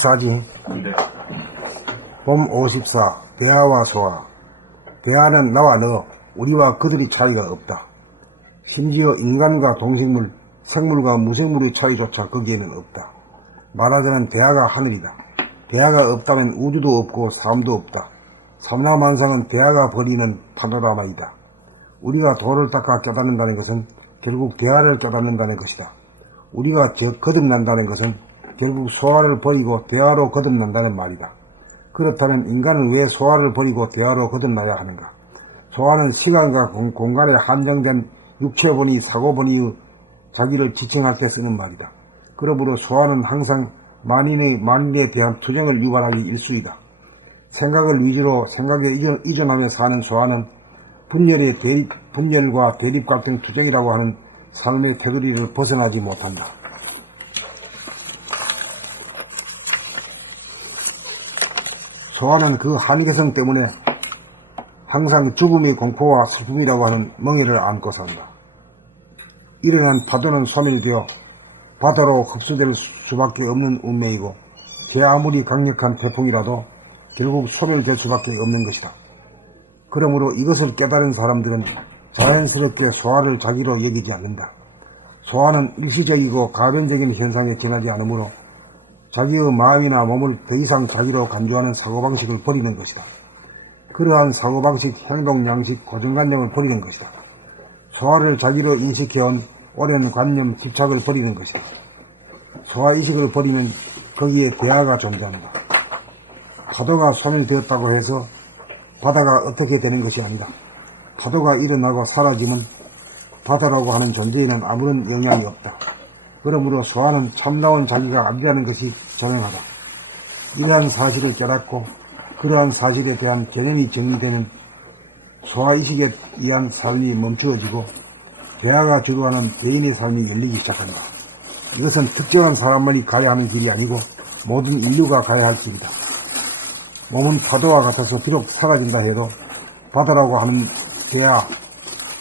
54지? 네. 봄 54. 대하와 소하. 대하는 나와 너, 우리와 그들의 차이가 없다. 심지어 인간과 동식물, 생물과 무생물의 차이조차 거기에는 없다. 말하자면 대하가 하늘이다. 대하가 없다면 우주도 없고 삶도 없다. 삼라만상은 대하가 벌이는 파노라마이다. 우리가 도를 닦아 깨닫는다는 것은 결국 대하를 깨닫는다는 것이다. 우리가 거듭난다는 것은 결국 소하를 버리고 대하로 거듭난다는 말이다. 그렇다면 인간은 왜 소하를 버리고 대하로 거듭나야 하는가? 소하는 시간과 공간에 한정된 육체본의 사고본의 자기를 지칭할 때 쓰는 말이다. 그러므로 소하는 항상 만인에 대한 투정을 유발하기 일쑤이다. 생각을 위주로 생각에 의존하며 사는 소하는 분열과 대립 갈등 투쟁이라고 하는 삶의 태거리를 벗어나지 못한다. 소하는 그 한계성 때문에 항상 죽음의 공포와 슬픔이라고 하는 멍에를 안고 산다. 일어난 파도는 소멸되어 바다로 흡수될 수밖에 없는 운명이고 그 아무리 강력한 태풍이라도 결국 소멸될 수밖에 없는 것이다. 그러므로 이것을 깨달은 사람들은 자연스럽게 소하를 자기로 여기지 않는다. 소하는 일시적이고 가변적인 현상에 지나지 않으므로 자기의 마음이나 몸을 더 이상 자기로 간주하는 사고방식을 버리는 것이다. 그러한 사고방식, 행동, 양식, 고정관념을 버리는 것이다. 소하를 자기로 인식해온 오랜 관념, 집착을 버리는 것이다. 소하의식을 버리면 거기에 대하가 존재한다. 파도가 소멸되었다고 해서 바다가 어떻게 되는 것이 아니다. 파도가 일어나고 사라지면 바다라고 하는 존재에는 아무런 영향이 없다. 그러므로 소하는 참나온 자기가 아니라는 것이 자명하다. 이러한 사실을 깨닫고 그러한 사실에 대한 개념이 정리되는 소하의식에 의한 삶이 멈추어지고 대하가 주도하는 개인의 삶이 열리기 시작한다. 이것은 특정한 사람만이 가야 하는 길이 아니고 모든 인류가 가야 할 길이다. 몸은 파도와 같아서 비록 사라진다 해도 바다라고 하는 대하,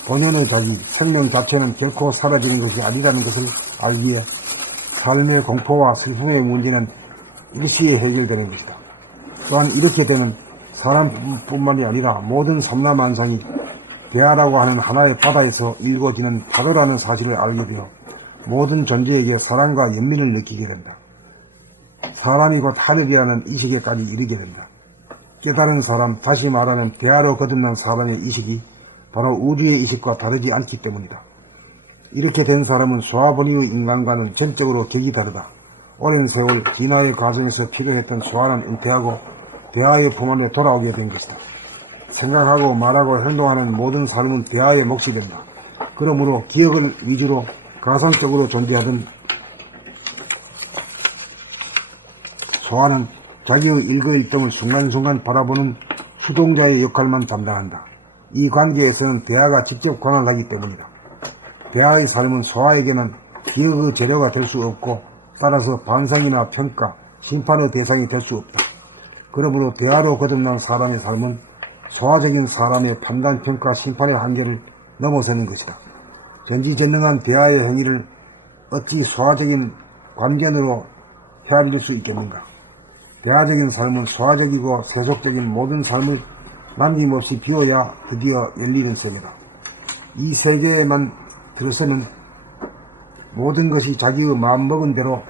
본연의 자기, 생명 자체는 결코 사라지는 것이 아니라는 것을 알기에 삶의 공포와 슬픔의 문제는 일시에 해결되는 것이다. 또한 이렇게 되면 사람뿐만이 아니라 모든 삼라만상이 대하라고 하는 하나의 바다에서 일궈지는 파도라는 사실을 알게 되어 모든 존재에게 사랑과 연민을 느끼게 된다. 사람이 곧 하늘이라는 이식에까지 이르게 된다. 깨달은 사람, 다시 말하면 대하로 거듭난 사람의 이식이 바로 우주의 이식과 다르지 않기 때문이다. 이렇게 된 사람은 소하본의의 인간과는 전적으로 격이 다르다. 오랜 세월 진화의 과정에서 필요했던 소하는 은퇴하고 대하의 품 안에 돌아오게 된 것이다. 생각하고 말하고 행동하는 모든 삶은 대하의 몫이 된다. 그러므로 기억을 위주로 가상적으로 존재하던 소하는 자기의 일거일동을 순간순간 바라보는 수동자의 역할만 담당한다. 이 관계에서는 대하가 직접 관할하기 때문이다. 대하의 삶은 소하에게는 기억의 재료가 될 수 없고 따라서 반성이나 평가, 심판의 대상이 될 수 없다. 그러므로 대하로 거듭난 사람의 삶은 소하적인 사람의 판단, 평가, 심판의 한계를 넘어서는 것이다. 전지전능한 대하의 행위를 어찌 소하적인 관견으로 헤아릴 수 있겠는가? 대하적인 삶은 소하적이고 세속적인 모든 삶을 남김없이 비워야 드디어 열리는 세계다. 이 세계에만 들어서는 모든 것이 자기의 마음먹은 대로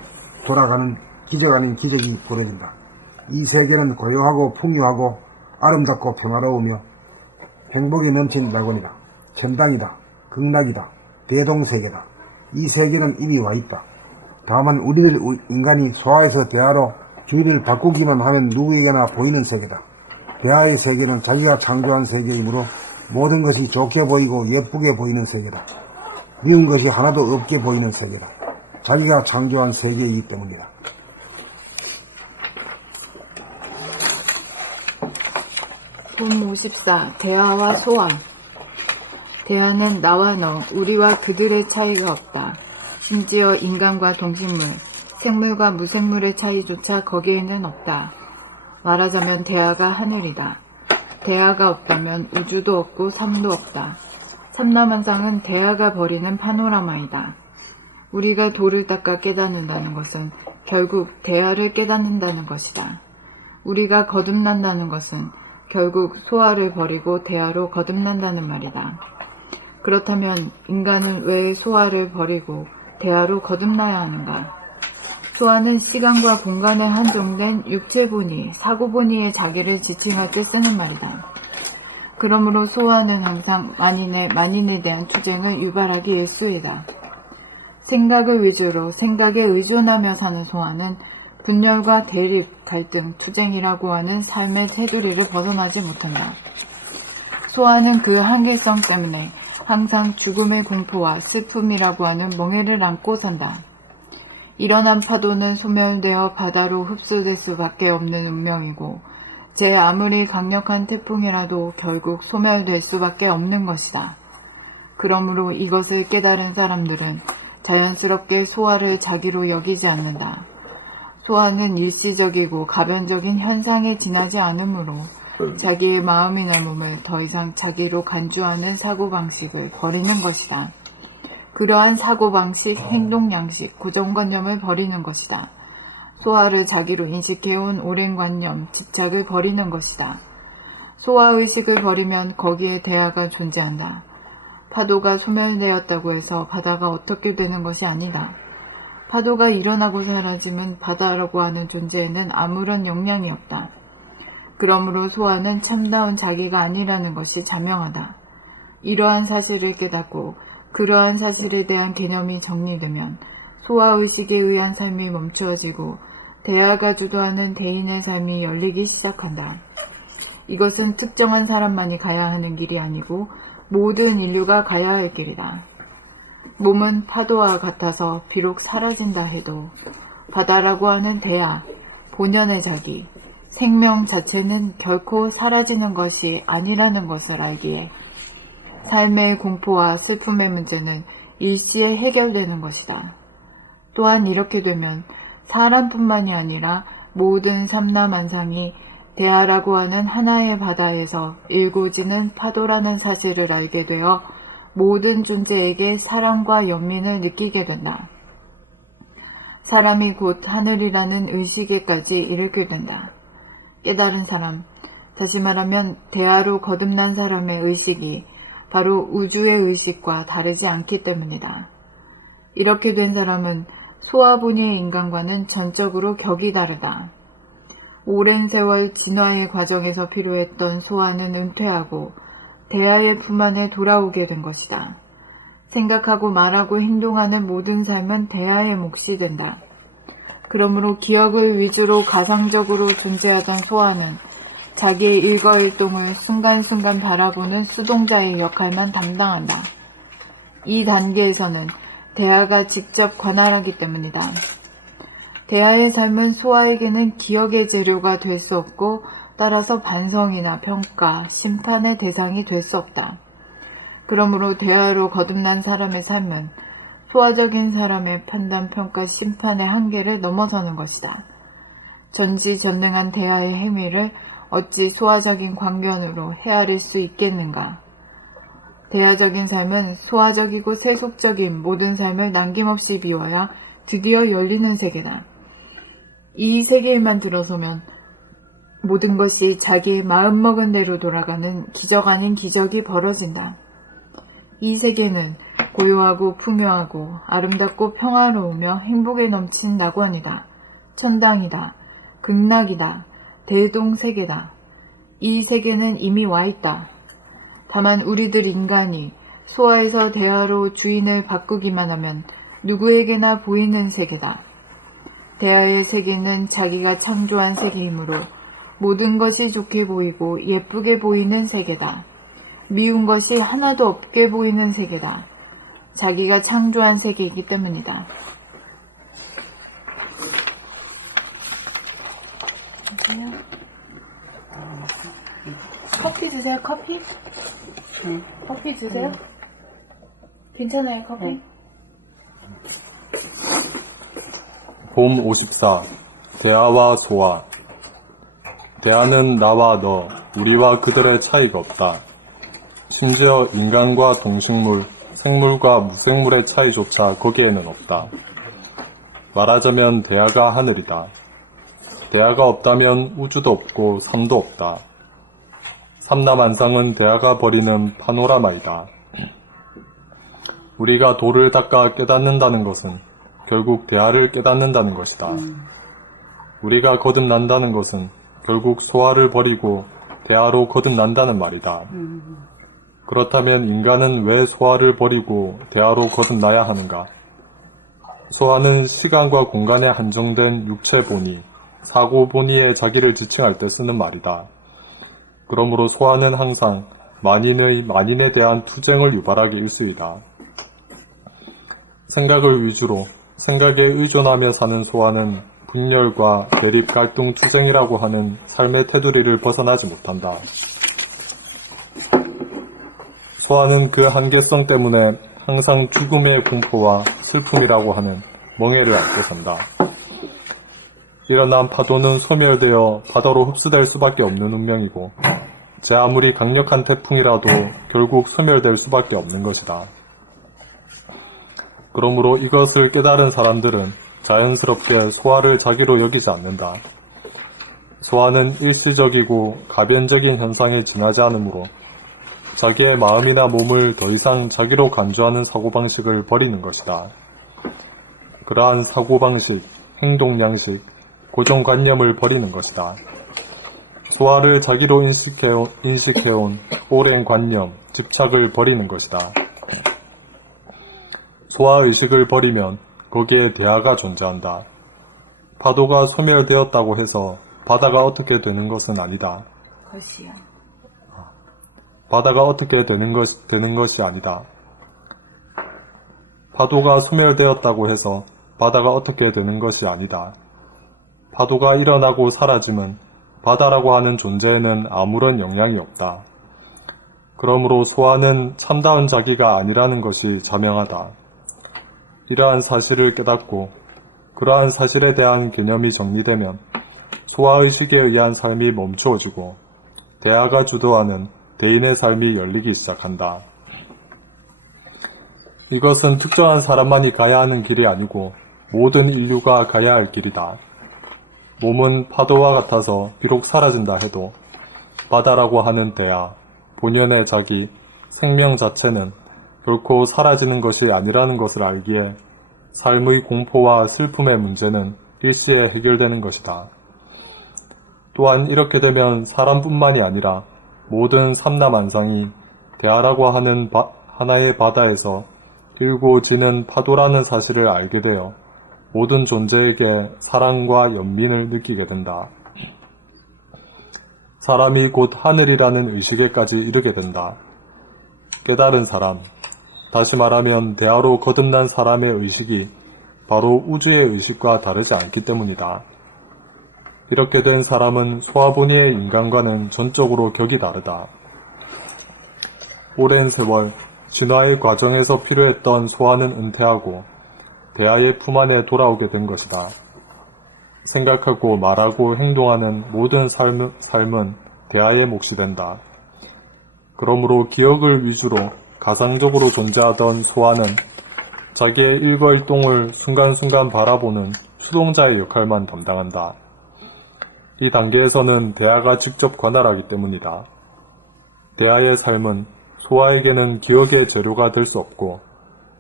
돌아가는 기적 아닌 기적이 벌어진다. 이 세계는 고요하고 풍요하고 아름답고 평화로우며 행복이 넘친 낙원이다. 천당이다. 극락이다. 대동세계다. 이 세계는 이미 와있다. 다만 우리들 인간이 소하에서 대하로 주의를 바꾸기만 하면 누구에게나 보이는 세계다. 대하의 세계는 자기가 창조한 세계이므로 모든 것이 좋게 보이고 예쁘게 보이는 세계다. 미운 것이 하나도 없게 보이는 세계다. 자기가 창조한 세계이기 때문이다. 봄 54. 대하와 소하. 대하는 나와 너, 우리와 그들의 차이가 없다. 심지어 인간과 동식물, 생물과 무생물의 차이조차 거기에는 없다. 말하자면 대하가 하늘이다. 대하가 없다면 우주도 없고 삶도 없다. 삼라만상은 대하가 버리는 파노라마이다. 우리가 도를 닦아 깨닫는다는 것은 결국 대하를 깨닫는다는 것이다. 우리가 거듭난다는 것은 결국 소아를 버리고 대하로 거듭난다는 말이다. 그렇다면 인간은 왜 소아를 버리고 대하로 거듭나야 하는가? 소아는 시간과 공간에 한정된 육체본위, 사고본위의 자기를 지칭할 때 쓰는 말이다. 그러므로 소아는 항상 만인에 대한 투쟁을 유발하기 일쑤이다. 생각을 위주로 생각에 의존하며 사는 소아는 분열과 대립, 갈등, 투쟁이라고 하는 삶의 테두리를 벗어나지 못한다. 소아는 그 한계성 때문에 항상 죽음의 공포와 슬픔이라고 하는 멍해를 안고 산다. 일어난 파도는 소멸되어 바다로 흡수될 수밖에 없는 운명이고 제 아무리 강력한 태풍이라도 결국 소멸될 수밖에 없는 것이다. 그러므로 이것을 깨달은 사람들은 자연스럽게 소아를 자기로 여기지 않는다. 소아는 일시적이고 가변적인 현상에 지나지 않으므로 자기의 마음이나 몸을 더 이상 자기로 간주하는 사고방식을 버리는 것이다. 그러한 사고방식, 행동양식, 고정관념을 버리는 것이다. 소아를 자기로 인식해온 오랜 관념, 집착을 버리는 것이다. 소아의식을 버리면 거기에 대하가 존재한다. 파도가 소멸되었다고 해서 바다가 어떻게 되는 것이 아니다. 파도가 일어나고 사라짐은 바다라고 하는 존재에는 아무런 영향이 없다. 그러므로 소아는 참다운 자기가 아니라는 것이 자명하다. 이러한 사실을 깨닫고 그러한 사실에 대한 개념이 정리되면 소아의식에 의한 삶이 멈추어지고 대하가 주도하는 대인의 삶이 열리기 시작한다. 이것은 특정한 사람만이 가야 하는 길이 아니고 모든 인류가 가야 할 길이다. 몸은 파도와 같아서 비록 사라진다 해도 바다라고 하는 대하, 본연의 자기, 생명 자체는 결코 사라지는 것이 아니라는 것을 알기에 삶의 공포와 슬픔의 문제는 일시에 해결되는 것이다. 또한 이렇게 되면 사람뿐만이 아니라 모든 삼라만상이 대하라고 하는 하나의 바다에서 일고지는 파도라는 사실을 알게 되어 모든 존재에게 사랑과 연민을 느끼게 된다. 사람이 곧 하늘이라는 의식에까지 이르게 된다. 깨달은 사람, 다시 말하면 대하로 거듭난 사람의 의식이 바로 우주의 의식과 다르지 않기 때문이다. 이렇게 된 사람은 소아본위의 인간과는 전적으로 격이 다르다. 오랜 세월 진화의 과정에서 필요했던 소아는 은퇴하고 대하의 품 안에 돌아오게 된 것이다. 생각하고 말하고 행동하는 모든 삶은 대하의 몫이 된다. 그러므로 기억을 위주로 가상적으로 존재하던 소아는 자기의 일거일동을 순간순간 바라보는 수동자의 역할만 담당한다. 이 단계에서는 대하가 직접 관할하기 때문이다. 대하의 삶은 소아에게는 기억의 재료가 될 수 없고 따라서 반성이나 평가, 심판의 대상이 될 수 없다. 그러므로 대하로 거듭난 사람의 삶은 소아적인 사람의 판단, 평가, 심판의 한계를 넘어서는 것이다. 전지전능한 대하의 행위를 어찌 소아적인 광견으로 헤아릴 수 있겠는가? 대하적인 삶은 소아적이고 세속적인 모든 삶을 남김없이 비워야 드디어 열리는 세계다. 이 세계에만 들어서면 모든 것이 자기 마음먹은 대로 돌아가는 기적 아닌 기적이 벌어진다. 이 세계는 고요하고 풍요하고 아름답고 평화로우며 행복에 넘친 낙원이다. 천당이다. 극락이다. 대동세계다. 이 세계는 이미 와있다. 다만 우리들 인간이 소아에서 대하로 주인을 바꾸기만 하면 누구에게나 보이는 세계다. 대하의 세계는 자기가 창조한 세계이므로 모든 것이 좋게 보이고 예쁘게 보이는 세계다. 미운 것이 하나도 없게 보이는 세계다. 자기가 창조한 세계이기 때문이다. 커피 주세요. 커피? 네. 커피 주세요. 괜찮아요. 커피? 네. 봄 54. 대하와 소아. 대하는 나와 너, 우리와 그들의 차이가 없다. 심지어 인간과 동식물, 생물과 무생물의 차이조차 거기에는 없다. 말하자면 대하가 하늘이다. 대하가 없다면 우주도 없고 삶도 없다. 삼라만상은 대하가 버리는 파노라마이다. 우리가 도를 닦아 깨닫는다는 것은 결국 대하를 깨닫는다는 것이다. 우리가 거듭난다는 것은 결국 소화를 버리고 대하로 거듭난다는 말이다. 그렇다면 인간은 왜 소화를 버리고 대하로 거듭나야 하는가? 소화는 시간과 공간에 한정된 육체 본의, 사고 본의의 자기를 지칭할 때 쓰는 말이다. 그러므로 소화는 항상 만인에 대한 투쟁을 유발하기 일쑤이다. 생각을 위주로 생각에 의존하며 사는 소화는 분열과 대립, 갈등, 투쟁이라고 하는 삶의 테두리를 벗어나지 못한다. 소화는 그 한계성 때문에 항상 죽음의 공포와 슬픔이라고 하는 멍해를 안고 산다. 일어난 파도는 소멸되어 바다로 흡수될 수밖에 없는 운명이고 제 아무리 강력한 태풍이라도 결국 소멸될 수밖에 없는 것이다. 그러므로 이것을 깨달은 사람들은 자연스럽게 소화를 자기로 여기지 않는다. 소화는 일시적이고 가변적인 현상에 지나지 않으므로 자기의 마음이나 몸을 더 이상 자기로 간주하는 사고방식을 버리는 것이다. 그러한 사고방식, 행동양식, 고정관념을 버리는 것이다. 소화를 자기로 인식해온 오랜 관념, 집착을 버리는 것이다. 소화의식을 버리면 거기에 대하가 존재한다. 파도가 소멸되었다고 해서 바다가 어떻게 되는 것은 아니다. 것이야. 바다가 어떻게 되는 것이 아니다. 파도가 소멸되었다고 해서 바다가 어떻게 되는 것이 아니다. 파도가 일어나고 사라짐은 바다라고 하는 존재에는 아무런 영향이 없다. 그러므로 소화는 참다운 자기가 아니라는 것이 자명하다. 이러한 사실을 깨닫고 그러한 사실에 대한 개념이 정리되면 소화의식에 의한 삶이 멈추어지고 대하가 주도하는 대인의 삶이 열리기 시작한다. 이것은 특정한 사람만이 가야 하는 길이 아니고 모든 인류가 가야 할 길이다. 몸은 파도와 같아서 비록 사라진다 해도 바다라고 하는 대하, 본연의 자기, 생명 자체는 결코 사라지는 것이 아니라는 것을 알기에 삶의 공포와 슬픔의 문제는 일시에 해결되는 것이다. 또한 이렇게 되면 사람뿐만이 아니라 모든 삼라만상이 대하라고 하는 하나의 바다에서 일고 지는 파도라는 사실을 알게 되어 모든 존재에게 사랑과 연민을 느끼게 된다. 사람이 곧 하늘이라는 의식에까지 이르게 된다. 깨달은 사람, 다시 말하면 대하로 거듭난 사람의 의식이 바로 우주의 의식과 다르지 않기 때문이다. 이렇게 된 사람은 소화본의의 인간과는 전적으로 격이 다르다. 오랜 세월 진화의 과정에서 필요했던 소화는 은퇴하고 대하의 품 안에 돌아오게 된 것이다. 생각하고 말하고 행동하는 모든 삶은 대하의 몫이 된다. 그러므로 기억을 위주로 가상적으로 존재하던 소화는 자기의 일거일동을 순간순간 바라보는 수동자의 역할만 담당한다. 이 단계에서는 대하가 직접 관할하기 때문이다. 대하의 삶은 소화에게는 기억의 재료가 될 수 없고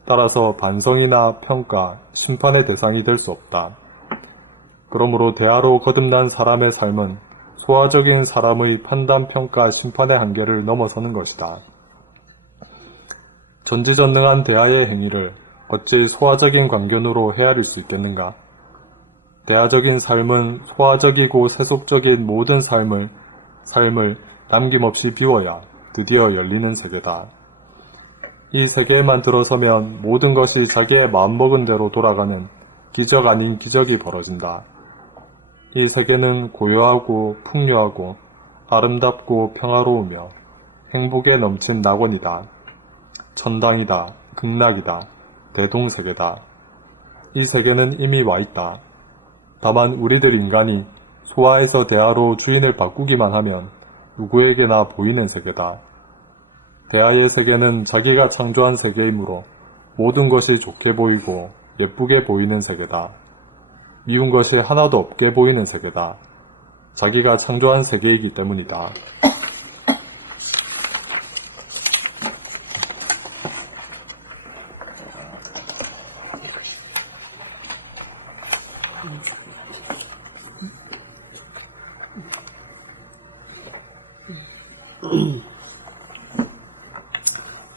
따라서 반성이나 평가, 심판의 대상이 될 수 없다. 그러므로 대하로 거듭난 사람의 삶은 소화적인 사람의 판단, 평가, 심판의 한계를 넘어서는 것이다. 전지전능한 대하의 행위를 어찌 소화적인 관견으로 헤아릴 수 있겠는가? 대하적인 삶은 소화적이고 세속적인 모든 삶을 남김없이 비워야 드디어 열리는 세계다. 이 세계에만 들어서면 모든 것이 자기의 마음먹은 대로 돌아가는 기적 아닌 기적이 벌어진다. 이 세계는 고요하고 풍요하고 아름답고 평화로우며 행복에 넘친 낙원이다. 천당이다. 극락이다. 대동세계다. 이 세계는 이미 와있다. 다만 우리들 인간이 소화에서 대하로 주인을 바꾸기만 하면 누구에게나 보이는 세계다. 대하의 세계는 자기가 창조한 세계이므로 모든 것이 좋게 보이고 예쁘게 보이는 세계다. 미운 것이 하나도 없게 보이는 세계다. 자기가 창조한 세계이기 때문이다.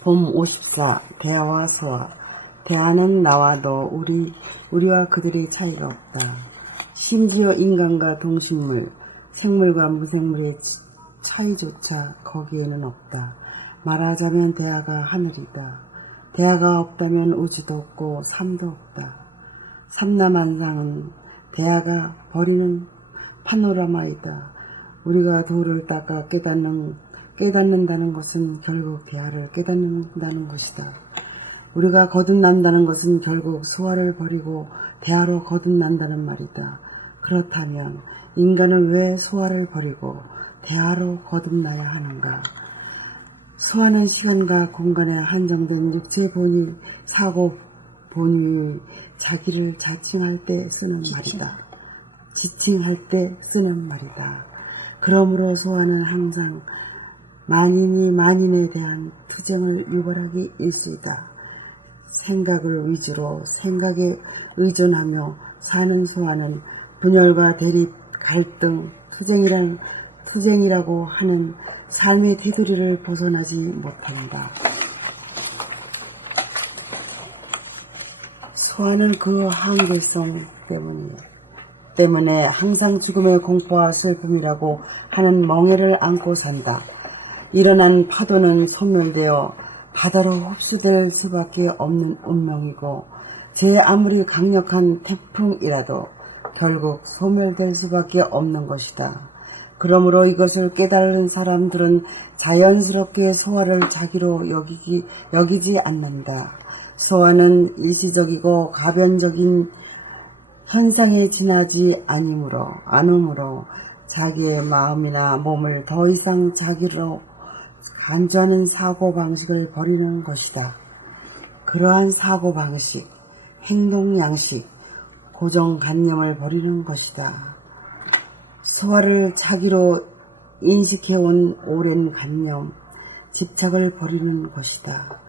봄 54. 대하와 소화. 대하는 나와 너, 우리와 그들의 차이가 없다. 심지어 인간과 동식물, 생물과 무생물의 차이조차 거기에는 없다. 말하자면 대하가 하늘이다. 대하가 없다면 우주도 없고 삶도 없다. 삼라만상은 대하가 버리는 파노라마이다. 우리가 돌을 닦아 깨닫는다는 것은 결국 대하를 깨닫는다는 것이다. 우리가 거듭난다는 것은 결국 소화를 버리고 대하로 거듭난다는 말이다. 그렇다면 인간은 왜 소화를 버리고 대하로 거듭나야 하는가? 소화는 시간과 공간에 한정된 육체 본위, 사고 본위의 자기를 자칭할 때 쓰는 말이다. 지칭할 때 쓰는 말이다. 그러므로 소화는 항상 만인이 만인에 대한 투쟁을 유발하기 일수이다. 생각을 위주로 생각에 의존하며 사는 소화는 분열과 대립, 갈등, 투쟁이라고 하는 삶의 테두리를 벗어나지 못한다. 소화는 그 한계성 때문에 항상 죽음의 공포와 슬픔이라고 하는 멍해를 안고 산다. 일어난 파도는 소멸되어 바다로 흡수될 수밖에 없는 운명이고 제 아무리 강력한 태풍이라도 결국 소멸될 수밖에 없는 것이다. 그러므로 이것을 깨달은 사람들은 자연스럽게 소화를 자기로 여기지 않는다. 소화는 일시적이고 가변적인 현상에 지나지 않으므로 자기의 마음이나 몸을 더 이상 자기로 간주하는 사고방식을 버리는 것이다. 그러한 사고방식, 행동양식, 고정관념을 버리는 것이다. 소화를 자기로 인식해온 오랜 관념, 집착을 버리는 것이다.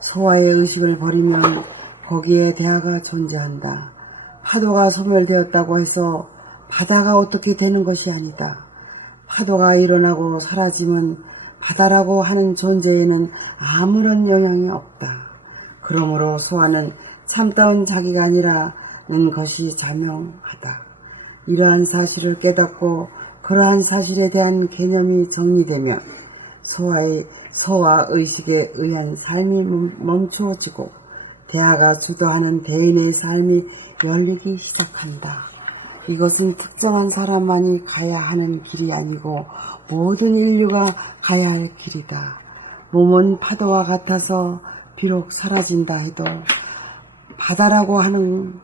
소화의 의식을 버리면 거기에 대하가 존재한다. 파도가 소멸되었다고 해서 바다가 어떻게 되는 것이 아니다. 파도가 일어나고 사라지면 바다라고 하는 존재에는 아무런 영향이 없다. 그러므로 소화는 참다운 자기가 아니라는 것이 자명하다. 이러한 사실을 깨닫고 그러한 사실에 대한 개념이 정리되면 소화 의식에 의한 삶이 멈추어지고 대하가 주도하는 대인의 삶이 열리기 시작한다. 이것은 특정한 사람만이 가야 하는 길이 아니고 모든 인류가 가야 할 길이다. 몸은 파도와 같아서 비록 사라진다 해도 바다라고 하는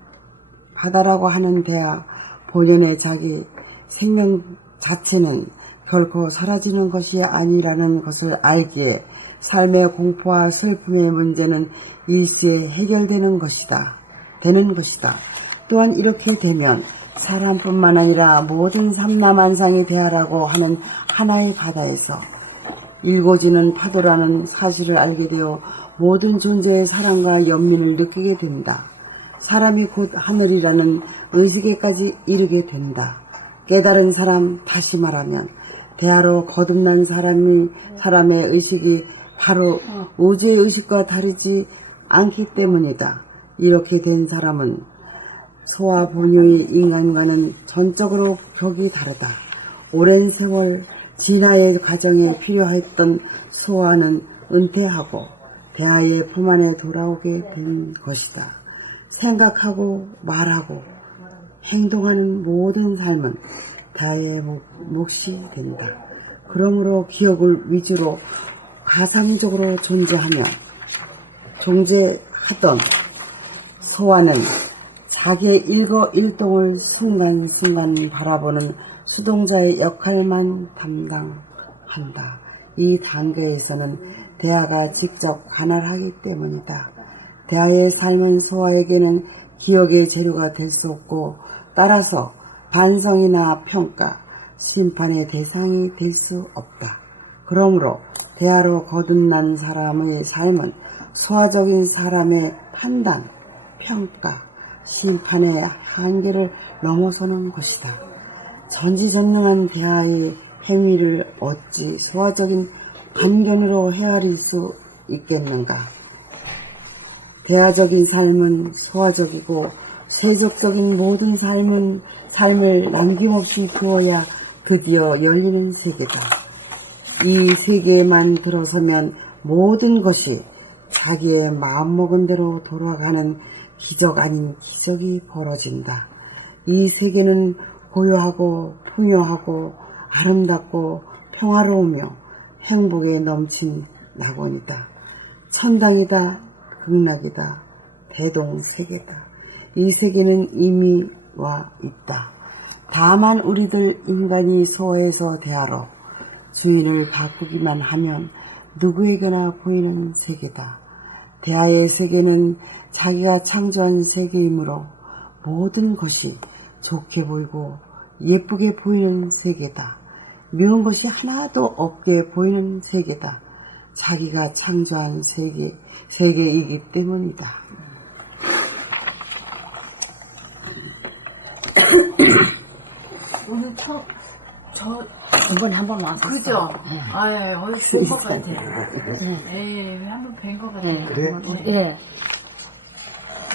대하 본연의 자기 생명 자체는 결코 사라지는 것이 아니라는 것을 알기에 삶의 공포와 슬픔의 문제는 일시에 해결되는 것이다. 또한 이렇게 되면 사람뿐만 아니라 모든 삼라만상의 대하라고 하는 하나의 바다에서 일고지는 파도라는 사실을 알게 되어 모든 존재의 사랑과 연민을 느끼게 된다. 사람이 곧 하늘이라는 의식에까지 이르게 된다. 깨달은 사람, 다시 말하면 대하로 거듭난 사람의 의식이 바로 우주의 의식과 다르지 않기 때문이다. 이렇게 된 사람은 소화 본유의 인간과는 전적으로 격이 다르다. 오랜 세월 진화의 과정에 필요했던 소화는 은퇴하고 대하의 품 안에 돌아오게 된 것이다. 생각하고 말하고 행동하는 모든 삶은 대하의 몫이 된다. 그러므로 기억을 위주로 가상적으로 존재하던 소화는 자기의 일거일동을 순간순간 바라보는 수동자의 역할만 담당한다. 이 단계에서는 대하가 직접 관할하기 때문이다. 대하의 삶은 소화에게는 기억의 재료가 될 수 없고 따라서 반성이나 평가, 심판의 대상이 될 수 없다. 그러므로 대화로 거듭난 사람의 삶은 소화적인 사람의 판단, 평가, 심판의 한계를 넘어서는 것이다. 전지전능한 대화의 행위를 어찌 소화적인 관견으로 헤아릴 수 있겠는가? 대화적인 삶은 소화적이고 세속적인 모든 삶을 남김없이 비워야 드디어 열리는 세계다. 이 세계에만 들어서면 모든 것이 자기의 마음먹은 대로 돌아가는 기적 아닌 기적이 벌어진다. 이 세계는 고요하고 풍요하고 아름답고 평화로우며 행복에 넘친 낙원이다. 천당이다. 극락이다. 대동세계다. 이 세계는 이미 와 있다. 다만 우리들 인간이 소화해서 대하러 주인을 바꾸기만 하면 누구에게나 보이는 세계다. 대하의 세계는 자기가 창조한 세계이므로 모든 것이 좋게 보이고 예쁘게 보이는 세계다. 미운 것이 하나도 없게 보이는 세계다. 자기가 창조한 세계이기 때문이다. 오늘 이번에 한 번 와서 그죠? 네. 아, 예, 어디서 본것 같아요. 예, 한번 뵌 것 같아요. 네. 그래? 예.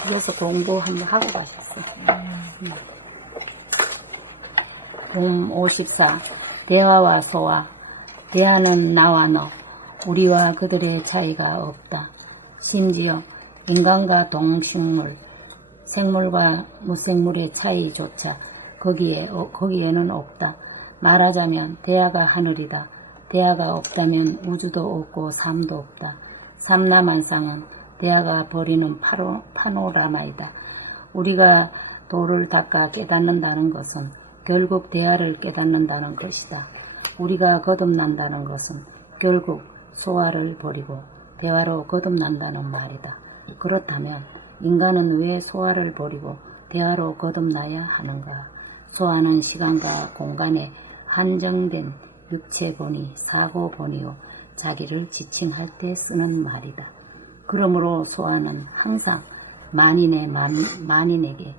그래서 공부 한번 하고 가셨어. 봄 54. 대화와 소화. 대화는 나와 너. 우리와 그들의 차이가 없다. 심지어 인간과 동식물, 생물과 무생물의 차이조차 거기에는 없다. 말하자면 대화가 하늘이다. 대화가 없다면 우주도 없고 삶도 없다. 삼라만상은 대화가 버리는 파노라마이다. 우리가 도를 닦아 깨닫는다는 것은 결국 대화를 깨닫는다는 것이다. 우리가 거듭난다는 것은 결국 소화를 버리고 대화로 거듭난다는 말이다. 그렇다면 인간은 왜 소화를 버리고 대화로 거듭나야 하는가? 소화는 시간과 공간에 한정된 육체본이 사고본이요 자기를 지칭할 때 쓰는 말이다. 그러므로 소화는 항상 만인에게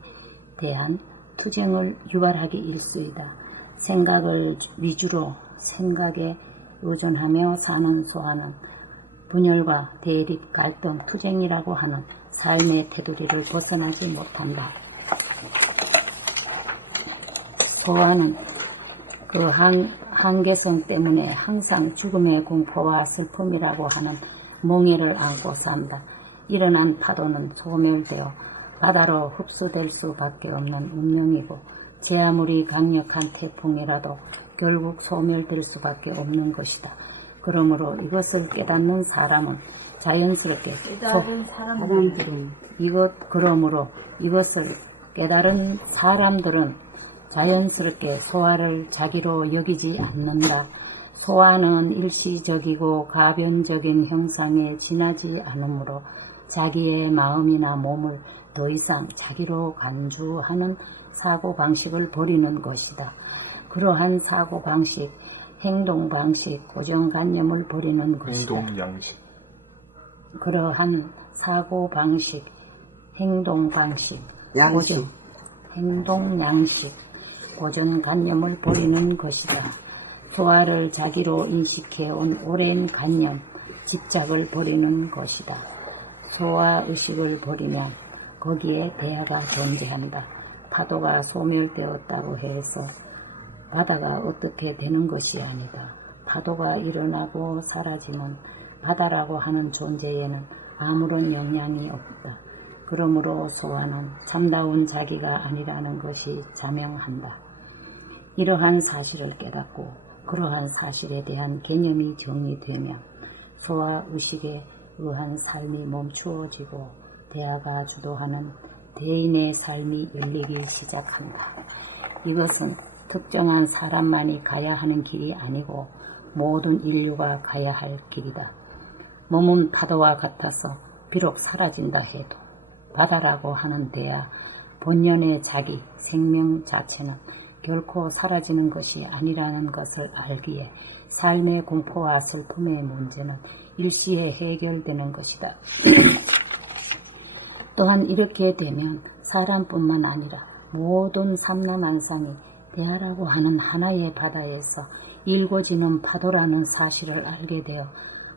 대한 투쟁을 유발하기 일쑤이다. 생각을 위주로 생각에 의존하며 사는 소화는 분열과 대립, 갈등, 투쟁이라고 하는 삶의 테두리를 벗어나지 못한다. 소화는 그 한계성 때문에 항상 죽음의 공포와 슬픔이라고 하는 멍에를 안고 산다. 일어난 파도는 소멸되어 바다로 흡수될 수밖에 없는 운명이고 제 아무리 강력한 태풍이라도 결국 소멸될 수밖에 없는 것이다. 그러므로 이것을 깨닫는 사람은 자연스럽게 그러므로 이것을 깨달은 사람들은 자연스럽게 소화를 자기로 여기지 않는다. 소화는 일시적이고 가변적인 형상에 지나지 않으므로 자기의 마음이나 몸을 더 이상 자기로 간주하는 사고방식을 버리는 것이다. 그러한 사고방식, 행동방식, 고정관념을 버리는 것이다. 행동양식. 그러한 사고방식, 행동방식, 양식. 행동양식, 고정관념을 버리는 것이다. 소화를 자기로 인식해온 오랜 관념, 집착을 버리는 것이다. 소화의식을 버리면 거기에 대화가 존재한다. 파도가 소멸되었다고 해서 바다가 어떻게 되는 것이 아니다. 파도가 일어나고 사라지는 바다라고 하는 존재에는 아무런 영향이 없다. 그러므로 소화는 참다운 자기가 아니라는 것이 자명한다. 이러한 사실을 깨닫고 그러한 사실에 대한 개념이 정리되면 소화의식에 의한 삶이 멈추어지고 대화가 주도하는 대인의 삶이 열리기 시작한다. 이것은 특정한 사람만이 가야 하는 길이 아니고 모든 인류가 가야 할 길이다. 몸은 파도와 같아서 비록 사라진다 해도 바다라고 하는 대야 본연의 자기, 생명 자체는 결코 사라지는 것이 아니라는 것을 알기에 삶의 공포와 슬픔의 문제는 일시에 해결되는 것이다. 또한 이렇게 되면 사람뿐만 아니라 모든 삼라만상이 대하라고 하는 하나의 바다에서 일궈지는 파도라는 사실을 알게 되어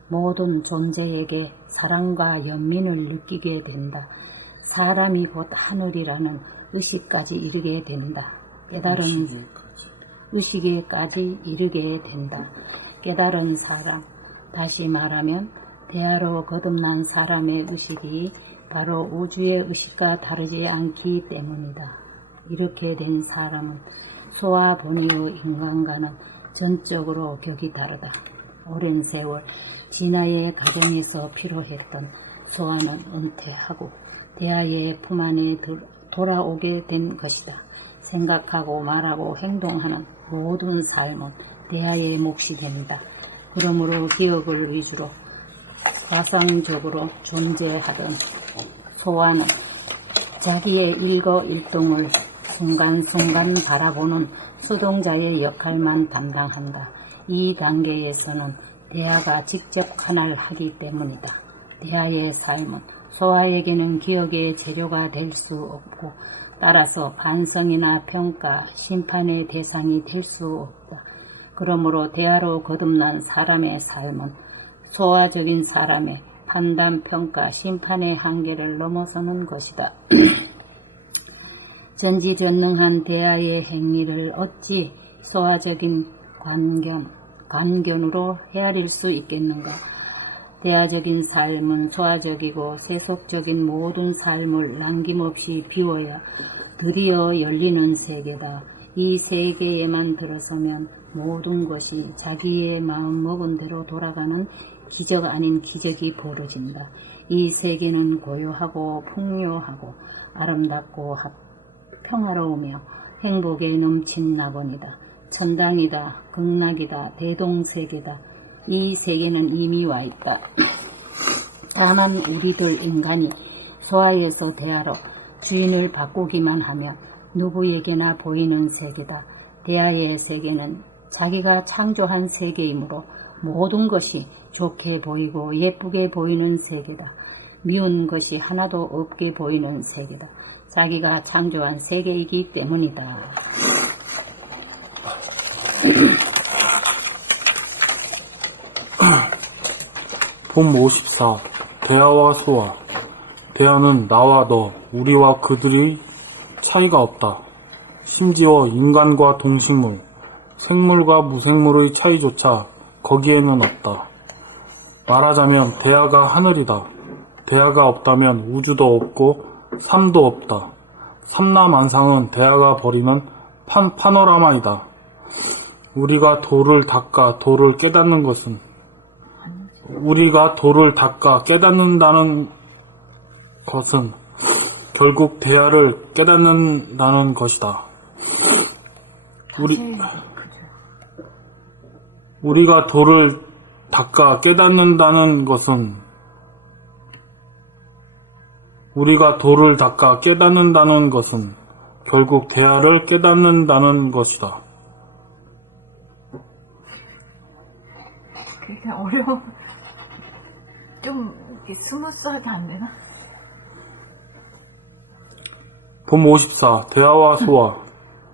모든 존재에게 사랑과 연민을 느끼게 된다. 사람이 곧 하늘이라는 의식까지 이르게 된다. 깨달은 의식에까지 이르게 된다. 깨달은 사람, 다시 말하면 대하로 거듭난 사람의 의식이 바로 우주의 의식과 다르지 않기 때문이다. 이렇게 된 사람은 소와 본의의 인간과는 전적으로 격이 다르다. 오랜 세월 진화의 과정에서 필요했던 소화는 은퇴하고 대하의 품 안에 돌아오게 된 것이다. 생각하고 말하고 행동하는 모든 삶은 대하의 몫이 된다. 그러므로 기억을 위주로 가상적으로 존재하던 소화는 자기의 일거일동을 순간순간 바라보는 수동자의 역할만 담당한다. 이 단계에서는 대하가 직접 관할하기 때문이다. 대하의 삶은 소화에게는 기억의 재료가 될 수 없고 따라서 반성이나 평가, 심판의 대상이 될 수 없다. 그러므로 대하로 거듭난 사람의 삶은 소화적인 사람의 판단, 평가, 심판의 한계를 넘어서는 것이다. 전지전능한 대하의 행위를 어찌 소화적인 관견으로 헤아릴 수 있겠는가? 대하적인 삶은 소화적이고 세속적인 모든 삶을 남김없이 비워야 드디어 열리는 세계다. 이 세계에만 들어서면 모든 것이 자기의 마음먹은 대로 돌아가는 기적 아닌 기적이 벌어진다. 이 세계는 고요하고 풍요하고 아름답고 평화로우며 행복에 넘친 낙원이다. 천당이다. 극락이다. 대동세계다. 이 세계는 이미 와 있다. 다만 우리들 인간이 소화에서 대하로 주인을 바꾸기만 하면 누구에게나 보이는 세계다. 대하의 세계는 자기가 창조한 세계이므로 모든 것이 좋게 보이고 예쁘게 보이는 세계다. 미운 것이 하나도 없게 보이는 세계다. 자기가 창조한 세계이기 때문이다. 봄 54. 대하와 소화. 대하는 나와 너, 우리와 그들이 차이가 없다. 심지어 인간과 동식물, 생물과 무생물의 차이조차 거기에는 없다. 말하자면 대하가 하늘이다. 대하가 없다면 우주도 없고 삶도 없다. 삼라만상은 대하가 버리는 파노라마이다. 우리가 도를 닦아 도를 깨닫는 것은 결국 대하를 깨닫는다는 것이다. 우리가 도를 닦아 깨닫는다는 것은 결국 대하를 깨닫는다는 것이다. 그게 어려워. 좀 스무스하게 안 되나? 봄 54. 대하와 소화.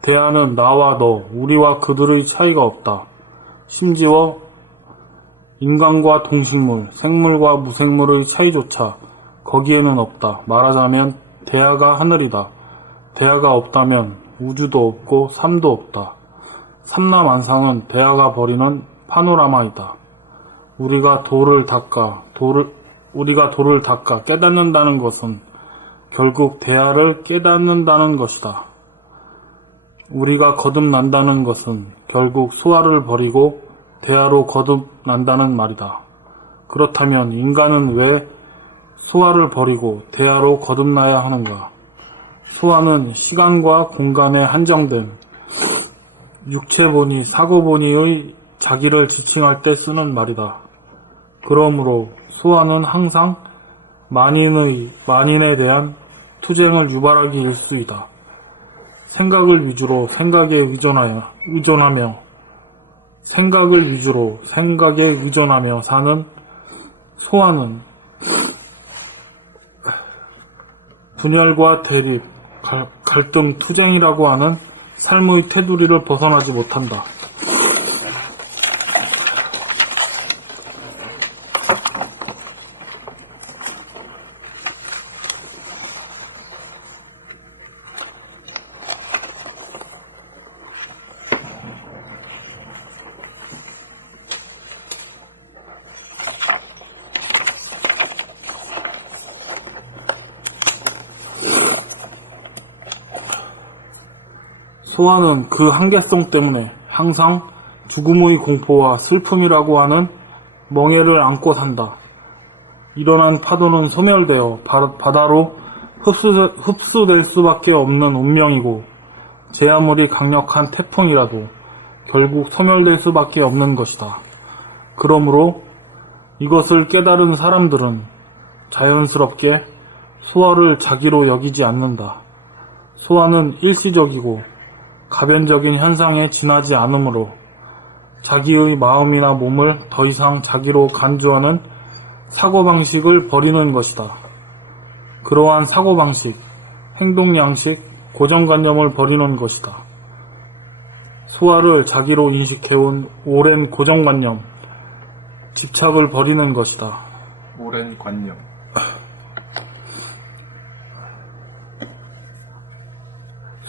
대하는 나와 너, 우리와 그들의 차이가 없다. 심지어 인간과 동식물, 생물과 무생물의 차이조차 거기에는 없다. 말하자면 대하가 하늘이다. 대하가 없다면 우주도 없고 삶도 없다. 삼라만상은 대하가 버리는 파노라마이다. 우리가 도를 닦아 깨닫는다는 것은 결국 대하를 깨닫는다는 것이다. 우리가 거듭난다는 것은 결국 소화를 버리고 대하로 거듭난다는 말이다. 그렇다면 인간은 왜 소화를 버리고 대하로 거듭나야 하는가? 소화는 시간과 공간에 한정된 육체본의, 사고본의의 자기를 지칭할 때 쓰는 말이다. 그러므로 소화는 항상 만인에 대한 투쟁을 유발하기 일쑤이다. 생각을 위주로 생각에 의존하며 생각에 의존하며 사는 소아는 분열과 대립, 갈등, 투쟁이라고 하는 삶의 테두리를 벗어나지 못한다. 소아는 그 한계성 때문에 항상 죽음의 공포와 슬픔이라고 하는 멍에를 안고 산다. 일어난 파도는 소멸되어 바다로 흡수될 수밖에 없는 운명이고, 제 아무리 강력한 태풍이라도 결국 소멸될 수밖에 없는 것이다. 그러므로 이것을 깨달은 사람들은 자연스럽게 소아를 자기로 여기지 않는다. 소아는 일시적이고 가변적인 현상에 지나지 않으므로 자기의 마음이나 몸을 더 이상 자기로 간주하는 사고방식을 버리는 것이다. 그러한 사고방식, 행동양식, 고정관념을 버리는 것이다. 소아를 자기로 인식해온 오랜 고정관념, 집착을 버리는 것이다. 오랜 관념.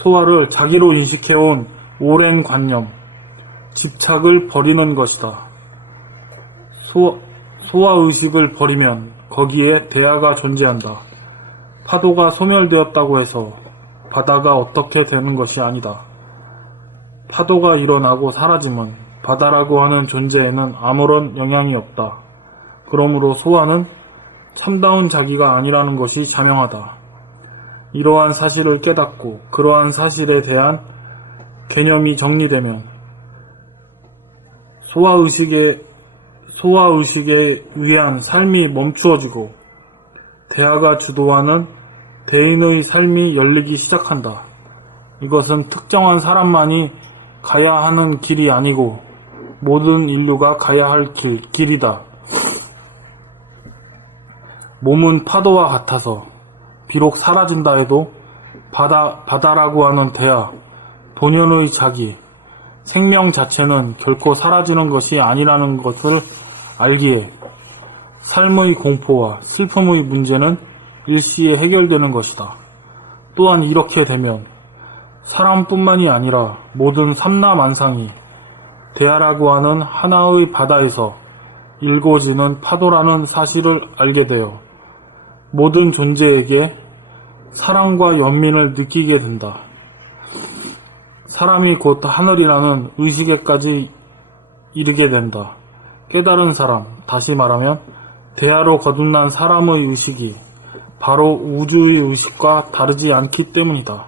소아를 자기로 인식해온 오랜 관념, 집착을 버리는 것이다. 소아의식을 버리면 거기에 대야가 존재한다. 파도가 소멸되었다고 해서 바다가 어떻게 되는 것이 아니다. 파도가 일어나고 사라짐은 바다라고 하는 존재에는 아무런 영향이 없다. 그러므로 소아는 참다운 자기가 아니라는 것이 자명하다. 이러한 사실을 깨닫고 그러한 사실에 대한 개념이 정리되면 소아의식에 의한 삶이 멈추어지고 대하가 주도하는 대인의 삶이 열리기 시작한다. 이것은 특정한 사람만이 가야 하는 길이 아니고 모든 인류가 가야 할 길이다. 몸은 파도와 같아서 비록 사라진다 해도 바다라고 하는 대하, 본연의 자기, 생명 자체는 결코 사라지는 것이 아니라는 것을 알기에 삶의 공포와 슬픔의 문제는 일시에 해결되는 것이다. 또한 이렇게 되면 사람뿐만이 아니라 모든 삼라만상이 대하라고 하는 하나의 바다에서 일궈지는 파도라는 사실을 알게 되어 모든 존재에게 사랑과 연민을 느끼게 된다. 사람이 곧 하늘이라는 의식에까지 이르게 된다. 깨달은 사람, 다시 말하면 대하로 거듭난 사람의 의식이 바로 우주의 의식과 다르지 않기 때문이다.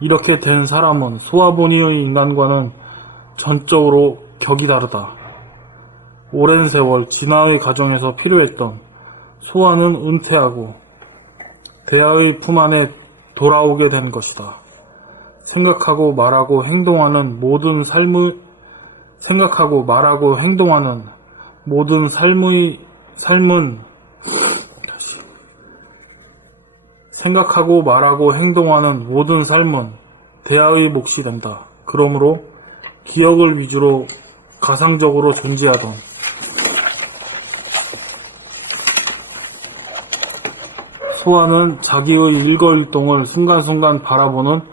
이렇게 된 사람은 소아본의의 인간과는 전적으로 격이 다르다. 오랜 세월 진화의 과정에서 필요했던 소아는 은퇴하고 대하의 품 안에 돌아오게 된 것이다. 생각하고 말하고 행동하는 모든 삶은 대하의 몫이 된다. 그러므로 기억을 위주로 가상적으로 존재하던 소아는 자기의 일거일동을 순간순간 바라보는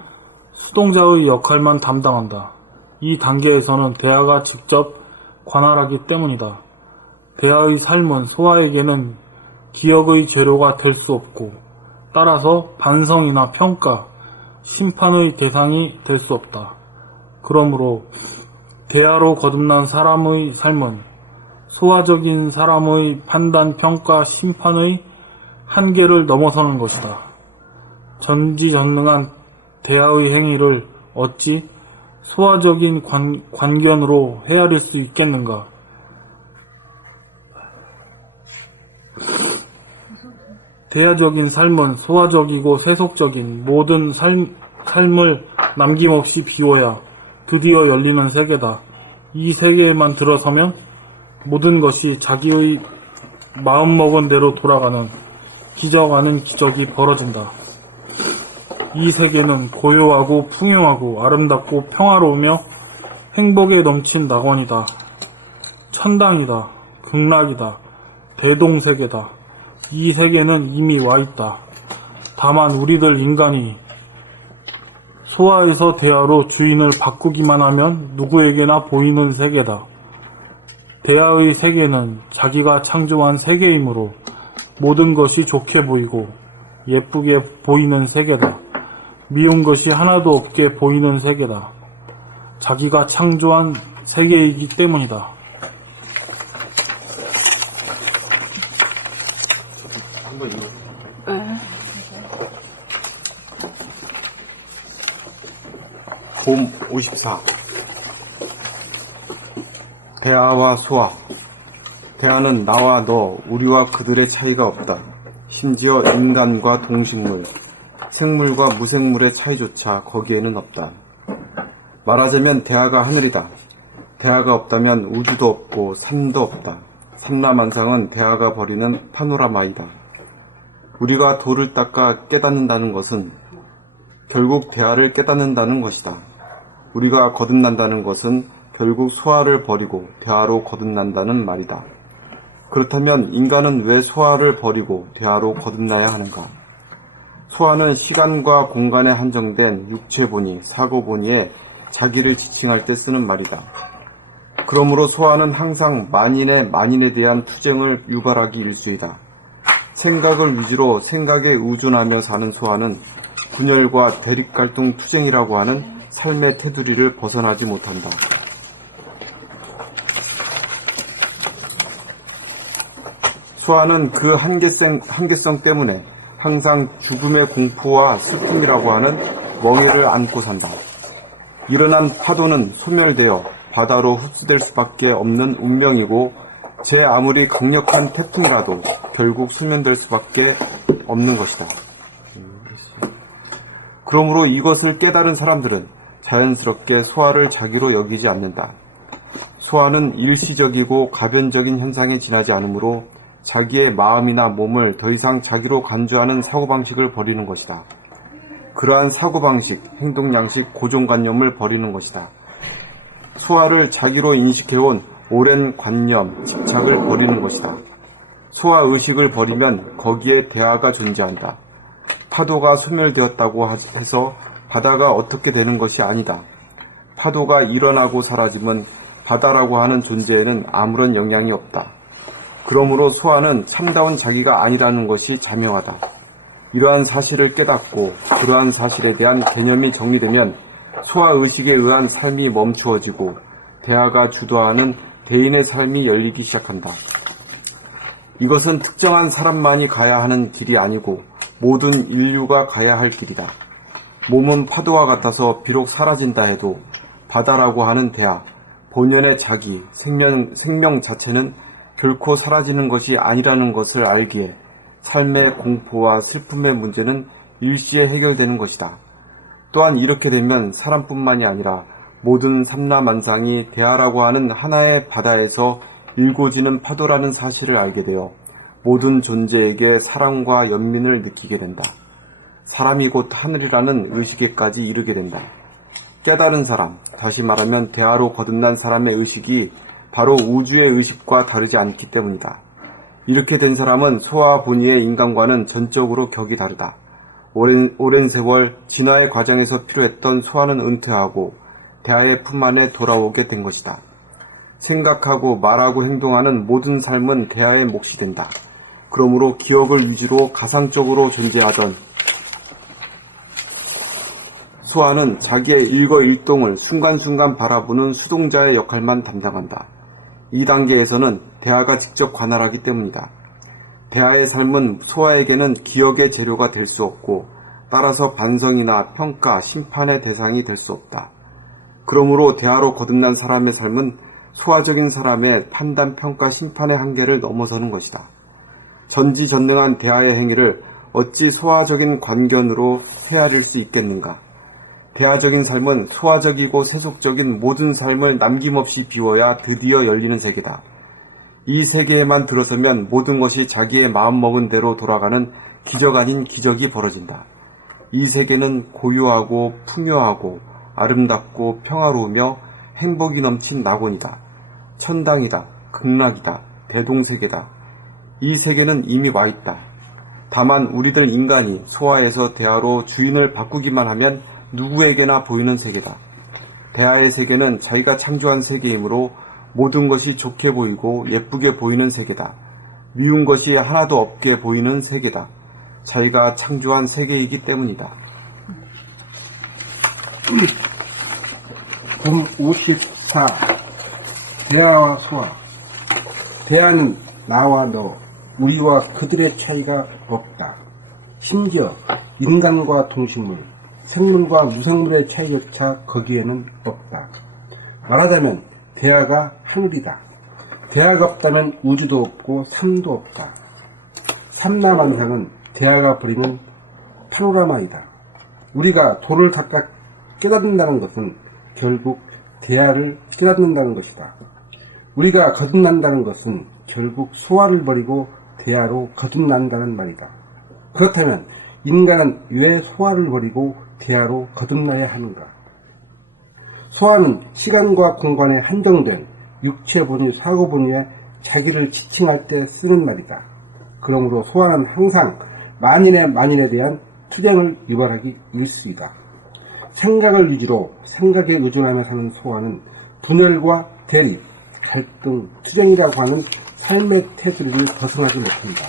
수동자의 역할만 담당한다. 이 단계에서는 대하가 직접 관할하기 때문이다. 대하의 삶은 소아에게는 기억의 재료가 될 수 없고 따라서 반성이나 평가, 심판의 대상이 될 수 없다. 그러므로 대하로 거듭난 사람의 삶은 소아적인 사람의 판단, 평가, 심판의 한계를 넘어서는 것이다. 전지전능한 대하의 행위를 어찌 소아적인 관견으로 헤아릴 수 있겠는가? 대하적인 삶은 소화적이고 세속적인 모든 삶을 남김없이 비워야 드디어 열리는 세계다. 이 세계에만 들어서면 모든 것이 자기의 마음먹은 대로 돌아가는 기적 아닌 기적이 벌어진다. 이 세계는 고요하고 풍요하고 아름답고 평화로우며 행복에 넘친 낙원이다. 천당이다. 극락이다. 대동세계다. 이 세계는 이미 와있다. 다만 우리들 인간이 소아에서 대하로 주인을 바꾸기만 하면 누구에게나 보이는 세계다. 대하의 세계는 자기가 창조한 세계이므로 모든 것이 좋게 보이고 예쁘게 보이는 세계다. 미운 것이 하나도 없게 보이는 세계다. 자기가 창조한 세계이기 때문이다. 봄 54. 대하와 소아. 대하는 나와 너, 우리와 그들의 차이가 없다. 심지어 인간과 동식물, 생물과 무생물의 차이조차 거기에는 없다. 말하자면 대하가 하늘이다. 대하가 없다면 우주도 없고 산도 없다. 삼라만상은 대하가 벌이는 파노라마이다. 우리가 돌을 닦아 깨닫는다는 것은 결국 대하를 깨닫는다는 것이다. 우리가 거듭난다는 것은 결국 소아를 버리고 대하로 거듭난다는 말이다. 그렇다면 인간은 왜 소아를 버리고 대하로 거듭나야 하는가? 소아는 시간과 공간에 한정된 육체본의, 사고본의에 자기를 지칭할 때 쓰는 말이다. 그러므로 소아는 항상 만인에 대한 투쟁을 유발하기 일쑤이다. 생각을 위주로 생각에 의존하며 사는 소아는 분열과 대립갈등 투쟁이라고 하는 삶의 테두리를 벗어나지 못한다. 소아는 그 한계성 때문에 항상 죽음의 공포와 슬픔이라고 하는 멍에를 안고 산다. 일어난 파도는 소멸되어 바다로 흡수될 수밖에 없는 운명이고 제 아무리 강력한 태풍이라도 결국 수면될 수밖에 없는 것이다. 그러므로 이것을 깨달은 사람들은 자연스럽게 소아를 자기로 여기지 않는다. 소아는 일시적이고 가변적인 현상에 지나지 않으므로 자기의 마음이나 몸을 더 이상 자기로 간주하는 사고방식을 버리는 것이다. 그러한 사고방식, 행동양식, 고정관념을 버리는 것이다. 소아를 자기로 인식해온 오랜 관념, 집착을 버리는 것이다. 소아의식을 버리면 거기에 대하가 존재한다. 파도가 소멸되었다고 해서 바다가 어떻게 되는 것이 아니다. 파도가 일어나고 사라짐은 바다라고 하는 존재에는 아무런 영향이 없다. 그러므로 소아는 참다운 자기가 아니라는 것이 자명하다. 이러한 사실을 깨닫고 그러한 사실에 대한 개념이 정리되면 소아의식에 의한 삶이 멈추어지고 대하가 주도하는 대인의 삶이 열리기 시작한다. 이것은 특정한 사람만이 가야 하는 길이 아니고 모든 인류가 가야 할 길이다. 몸은 파도와 같아서 비록 사라진다 해도 바다라고 하는 대하, 본연의 자기, 생명 자체는 결코 사라지는 것이 아니라는 것을 알기에 삶의 공포와 슬픔의 문제는 일시에 해결되는 것이다. 또한 이렇게 되면 사람뿐만이 아니라 모든 삼라만상이 대하라고 하는 하나의 바다에서 일고지는 파도라는 사실을 알게 되어 모든 존재에게 사랑과 연민을 느끼게 된다. 사람이 곧 하늘이라는 의식에까지 이르게 된다. 깨달은 사람, 다시 말하면 대하로 거듭난 사람의 의식이 바로 우주의 의식과 다르지 않기 때문이다. 이렇게 된 사람은 소아 본의의 인간과는 전적으로 격이 다르다. 오랜 세월 진화의 과정에서 필요했던 소아는 은퇴하고 대하의 품 안에 돌아오게 된 것이다. 생각하고 말하고 행동하는 모든 삶은 대하의 몫이 된다. 그러므로 기억을 위주로 가상적으로 존재하던 소아는 자기의 일거일동을 순간순간 바라보는 수동자의 역할만 담당한다. 이 단계에서는 대하가 직접 관할하기 때문이다. 대하의 삶은 소아에게는 기억의 재료가 될 수 없고 따라서 반성이나 평가, 심판의 대상이 될 수 없다. 그러므로 대하로 거듭난 사람의 삶은 소아적인 사람의 판단, 평가, 심판의 한계를 넘어서는 것이다. 전지전능한 대하의 행위를 어찌 소화적인 관견으로 헤아릴 수 있겠는가? 대하적인 삶은 소화적이고 세속적인 모든 삶을 남김없이 비워야 드디어 열리는 세계다. 이 세계에만 들어서면 모든 것이 자기의 마음먹은 대로 돌아가는 기적 아닌 기적이 벌어진다. 이 세계는 고요하고 풍요하고 아름답고 평화로우며 행복이 넘친 낙원이다. 천당이다. 극락이다. 대동세계다. 이 세계는 이미 와있다. 다만 우리들 인간이 소화에서 대하로 주인을 바꾸기만 하면 누구에게나 보이는 세계다. 대하의 세계는 자기가 창조한 세계이므로 모든 것이 좋게 보이고 예쁘게 보이는 세계다. 미운 것이 하나도 없게 보이는 세계다. 자기가 창조한 세계이기 때문이다. 봄 54. 대하와 소화. 대하는 나와 너, 우리와 그들의 차이가 없다. 심지어 인간과 동식물, 생물과 무생물의 차이조차 거기에는 없다. 말하자면 대하가 하늘이다. 대하가 없다면 우주도 없고 삶도 없다. 삼라만상은 대하가 버리는 파노라마이다. 우리가 도를 닦아 깨닫는다는 것은 결국 대하를 깨닫는다는 것이다. 우리가 거듭난다는 것은 결국 소화를 버리고 대하로 거듭난다는 말이다. 그렇다면 인간은 왜 소화를 버리고 대하로 거듭나야 하는가? 소화는 시간과 공간에 한정된 육체 본위, 사고 본위에 자기를 지칭할 때 쓰는 말이다. 그러므로 소화는 항상 만인에 대한 투쟁을 유발하기 일쑤이다. 생각을 유지로 생각에 의존하며 사는 소화는 분열과 대립, 갈등, 투쟁이라고 하는 삶의 태도를 벗어나지 못한다.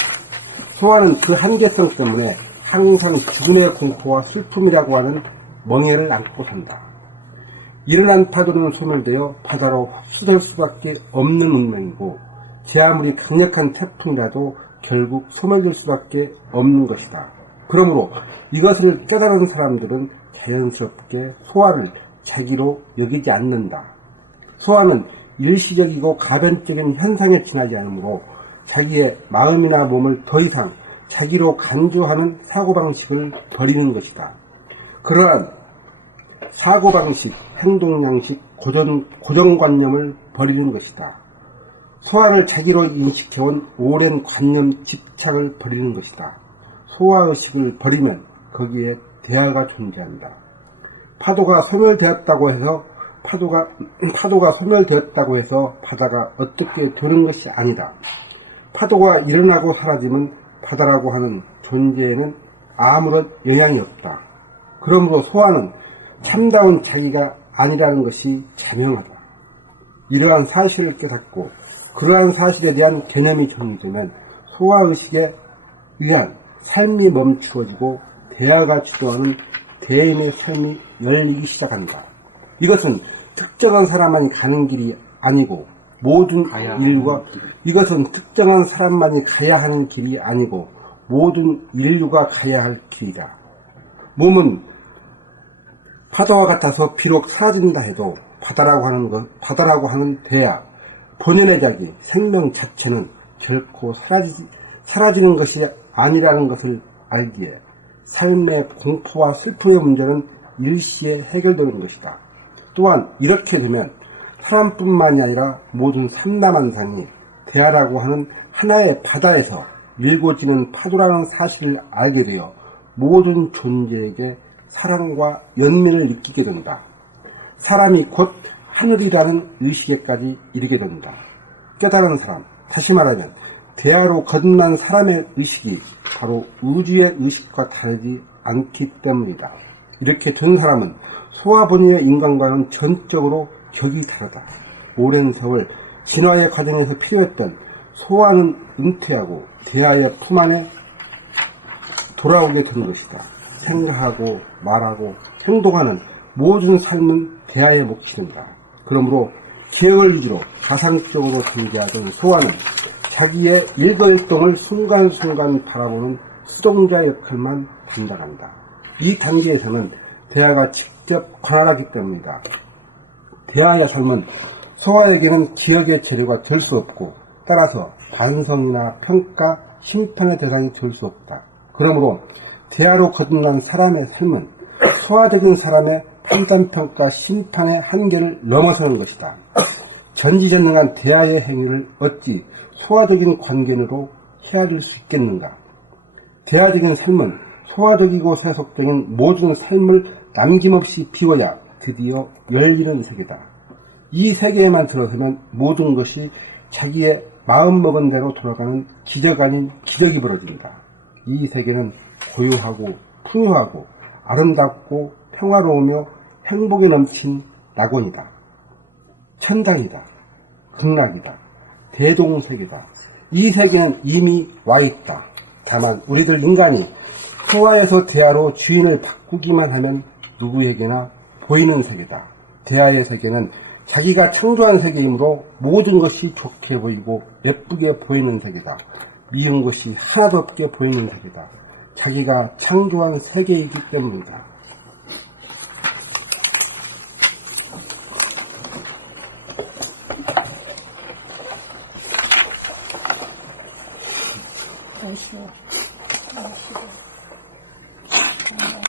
소화는 그 한계성 때문에 항상 죽음의 공포와 슬픔이라고 하는 멍에를 안고 산다. 일어난 파도는 소멸되어 바다로 흡수될 수밖에 없는 운명이고 제 아무리 강력한 태풍이라도 결국 소멸될 수밖에 없는 것이다. 그러므로 이것을 깨달은 사람들은 자연스럽게 소화를 자기로 여기지 않는다. 소화는 일시적이고 가변적인 현상에 지나지 않으므로 자기의 마음이나 몸을 더 이상 자기로 간주하는 사고방식을 버리는 것이다. 그러한 사고방식, 행동양식, 고정관념을 버리는 것이다. 소화를 자기로 인식해온 오랜 관념 집착을 버리는 것이다. 소화의식을 버리면 거기에 대하가 존재한다. 파도가 소멸되었다고 해서 바다가 어떻게 되는 것이 아니다. 파도가 일어나고 사라지면 바다라고 하는 존재에는 아무런 영향이 없다. 그러므로 소화는 참다운 자기가 아니라는 것이 자명하다. 이러한 사실을 깨닫고 그러한 사실에 대한 개념이 정리되면 소화의식에 의한 삶이 멈추어지고 대하가 주도하는 대인의 삶이 열리기 시작한다. 이것은 특정한 사람만이 가는 길이 아니고 모든 인류가 가야 할 길이다. 몸은 파도와 같아서 비록 사라진다 해도 바다라고 하는 대하, 본연의 자기, 생명 자체는 결코 사라지는 것이 아니라는 것을 알기에 삶의 공포와 슬픔의 문제는 일시에 해결되는 것이다. 또한 이렇게 되면 사람뿐만이 아니라 모든 삼라만상이 대하라고 하는 하나의 바다에서 일고지는 파도라는 사실을 알게 되어 모든 존재에게 사랑과 연민을 느끼게 된다. 사람이 곧 하늘이라는 의식에까지 이르게 된다. 깨달은 사람, 다시 말하면 대하로 거듭난 사람의 의식이 바로 우주의 의식과 다르지 않기 때문이다. 이렇게 된 사람은 소화본위의 인간과는 전적으로 격이 다르다. 오랜 세월 진화의 과정에서 필요했던 소화는 은퇴하고 대하의 품 안에 돌아오게 된 것이다. 생각하고 말하고 행동하는 모든 삶은 대하의 몫이된다. 그러므로 기억을 위주로 가상적으로 존재하던 소화는 자기의 일거일동을 순간순간 바라보는 수동자 역할만 담당한다. 이 단계에서는 대하가 직접 관할하기 때문이다. 대하의 삶은 소화에게는 기억의 재료가 될 수 없고 따라서 반성이나 평가, 심판의 대상이 될 수 없다. 그러므로 대하로 거듭난 사람의 삶은 소화적인 사람의 판단평가 심판의 한계를 넘어서는 것이다. 전지전능한 대하의 행위를 어찌 소화적인 관계로 헤아릴 수 있겠는가? 대하적인 삶은 소화적이고 세속적인 모든 삶을 남김없이 비워야 드디어 열리는 세계다. 이 세계에만 들어서면 모든 것이 자기의 마음먹은 대로 돌아가는 기적 아닌 기적이 벌어진다. 이 세계는 고요하고 풍요하고 아름답고 평화로우며 행복에 넘친 낙원이다. 천당이다. 극락이다. 대동세계다. 이 세계는 이미 와있다. 다만 우리들 인간이 소화에서 대하로 주인을 바꾸기만 하면 누구에게나 보이는 세계다. 대하의 세계는 자기가 창조한 세계이므로 모든 것이 좋게 보이고 예쁘게 보이는 세계다. 미운 것이 하나도 없게 보이는 세계다. 자기가 창조한 세계이기 때문이다. 멋있어.